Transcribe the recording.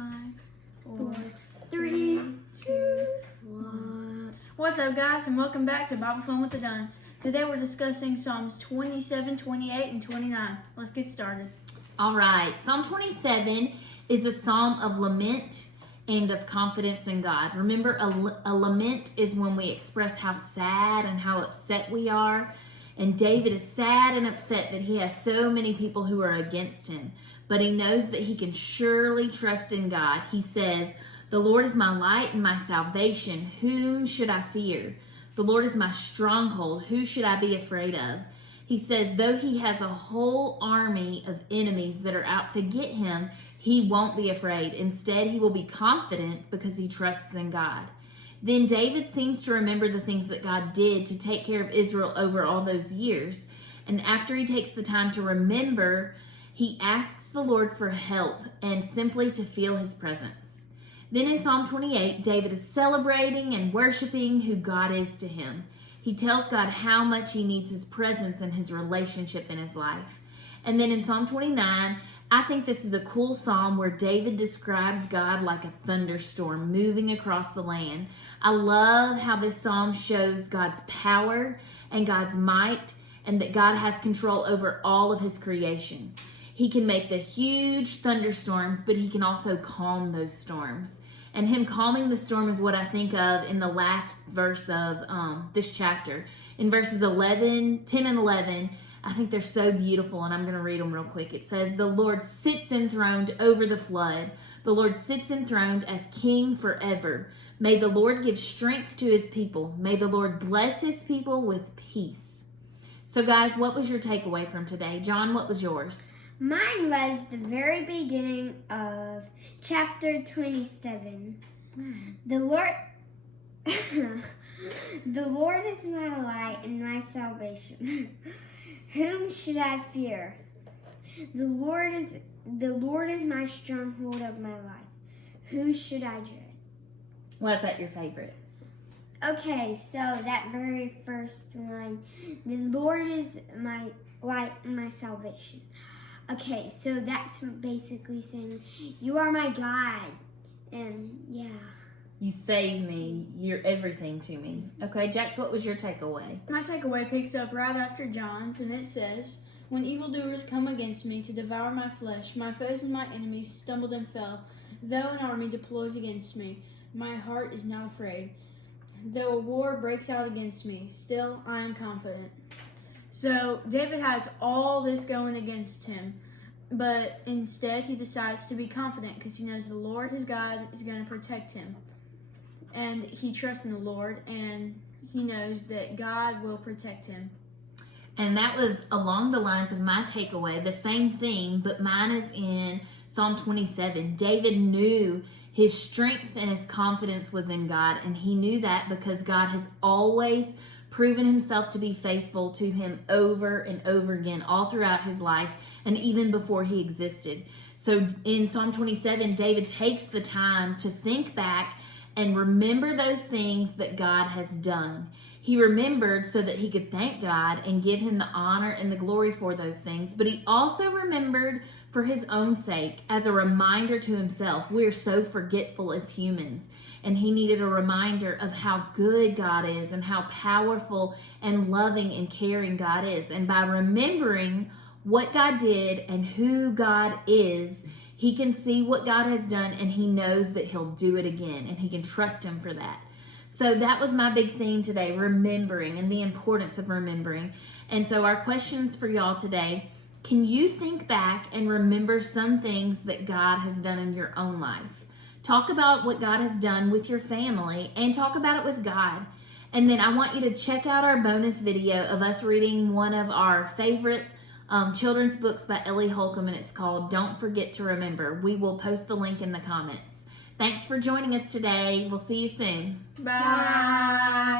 5, 4, 3, 2, 1. What's up, guys, and welcome back to Bible Fun with the Duns. Today we're discussing Psalms 27, 28, and 29. Let's get started. All right. Psalm 27 is a psalm of lament and of confidence in God. Remember, a lament is when we express how sad and how upset we are. And David is sad and upset that he has so many people who are against him. But he knows that he can surely trust in God. He says, "The Lord is my light and my salvation. Whom should I fear? The Lord is my stronghold. Who should I be afraid of?" He says, though he has a whole army of enemies that are out to get him, he won't be afraid. Instead, he will be confident because he trusts in God. Then David seems to remember the things that God did to take care of Israel over all those years. And after he takes the time to remember, he asks the Lord for help and simply to feel his presence. Then in Psalm 28, David is celebrating and worshiping who God is to him. He tells God how much he needs his presence and his relationship in his life. And then in Psalm 29, I think this is a cool psalm where David describes God like a thunderstorm moving across the land. I love how this psalm shows God's power and God's might, and that God has control over all of his creation. He can make the huge thunderstorms, but he can also calm those storms. And him calming the storm is what I think of in the last verse of this chapter. In verses 10 and 11, I think they're so beautiful, and I'm going to read them real quick. It says, "The Lord sits enthroned over the flood. The Lord sits enthroned as king forever. May the Lord give strength to his people. May the Lord bless his people with peace." So guys, what was your takeaway from today? John, what was yours? Mine was the very beginning of chapter 27. The Lord The Lord is my light and my salvation. Whom should I fear? The Lord is my stronghold of my life. Who should I dread? Why is that your favorite? Okay, so that very first line, the Lord is my light and my salvation. Okay, so that's basically saying, you are my God, and yeah. You save me. You're everything to me. Okay, Jax, what was your takeaway? My takeaway picks up right after John's, and it says, "When evildoers come against me to devour my flesh, my foes and my enemies stumbled and fell. Though an army deploys against me, my heart is not afraid. Though a war breaks out against me, still I am confident." So David has all this going against him, but instead he decides to be confident because he knows the Lord, his God, is going to protect him. And he trusts in the Lord, and he knows that God will protect him. And that was along the lines of my takeaway, the same thing, but mine is in Psalm 27. David knew his strength and his confidence was in God, and he knew that because God has always proven himself to be faithful to him over and over again, all throughout his life, and even before he existed. So in Psalm 27, David takes the time to think back and remember those things that God has done. He remembered so that he could thank God and give him the honor and the glory for those things, but he also remembered for his own sake, as a reminder to himself. We're so forgetful as humans, and he needed a reminder of how good God is and how powerful and loving and caring God is. And by remembering what God did and who God is, he can see what God has done, and he knows that he'll do it again, and he can trust him for that. So that was my big theme today, remembering and the importance of remembering. And so our questions for y'all today: can you think back and remember some things that God has done in your own life? Talk about what God has done with your family and talk about it with God. And then I want you to check out our bonus video of us reading one of our favorite children's books by Ellie, Holcomb, and it's called Don't Forget to Remember. We will post the link in the comments. Thanks for joining us today. We'll see you soon. Bye.